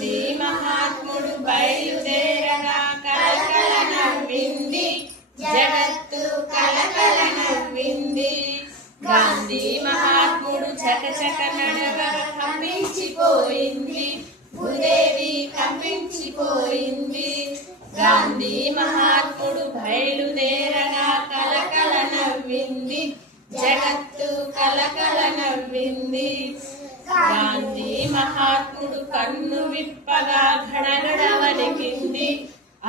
గాంధీ మహాత్ముడు బయలుదేరగా కలకల నవ్వింది జగత్తు కలకల నవ్వింది. గాంధీ మహాత్ముడు చకచక నడవగా కంపించిపోయింది భూదేవి కంపించిపోయింది. గాంధీ మహాత్ముడు బయలుదేరగా కలకల నవ్వింది జగత్తు కలకల నవ్వింది. గాంధీ మహాత్ముడు కన్ను విప్పగా గడగడ వణికింది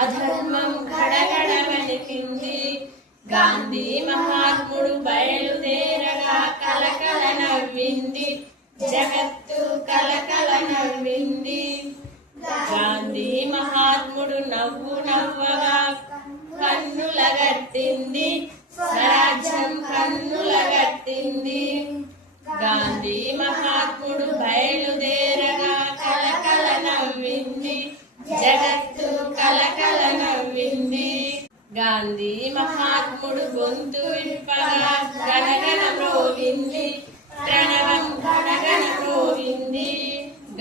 అధర్మం గడగడ వణికింది. గాంధీ మహాత్ముడు బయలుదేరగా కలకల నవ్వింది జగత్తు కలకల నవ్వింది. గాంధీ మహాత్ముడు నవ్వు నవ్వగా కన్నులగట్టింది స్వరాజ్యం కన్నులగట్టింది. గాంధీ మహాత్ముడు బయలుదేరగా కలకల నవ్వింది జగత్తు కలకల నవ్వింది. గాంధీ మహాత్ముడు గొంతు విప్పగా గణగణ మ్రోగింది ప్రణవం గణగణ మ్రోగింది.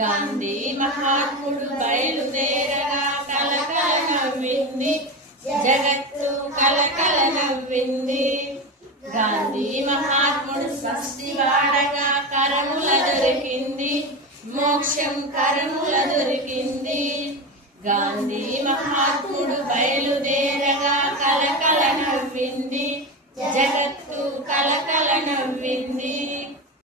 గాంధీ మహాత్ముడు బయలుదేరగా కలకల నవ్వింది జగత్తు కలకల నవ్వింది. గాంధీ మహాత్ముడు స్వస్తి వాడగా కరముల దొరికింది మోక్షం కరముల దొరికింది.